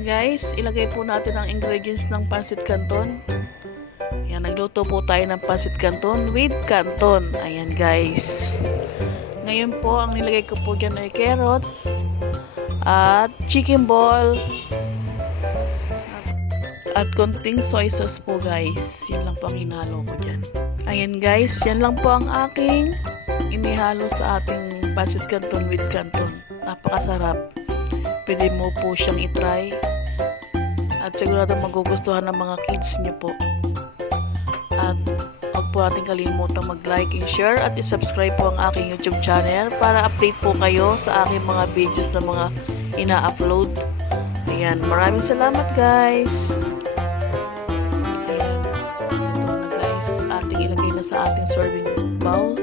Ayan guys, ilagay po natin ang ingredients ng Pansit Canton. Ayan, nagluto po tayo ng Pansit Canton with Canton. Ayan guys. Ngayon po, ang nilagay ko po dyan ay carrots at chicken ball at konting soy sauce po guys. Yan lang po ang hinalo ko dyan. Ayan guys, yan lang po ang aking inihalo sa ating Pansit Canton with Canton. Napakasarap. Pwede mo po siyang itry. At sigurado magugustuhan ng mga kids niyo po. At huwag po natin kalimutan mag-like and share at i-subscribe po ang aking YouTube channel para update po kayo sa aking mga videos na mga ina-upload. Ayan, maraming salamat guys. Ayan, ito na guys, ating ilagay na sa ating serving bowl.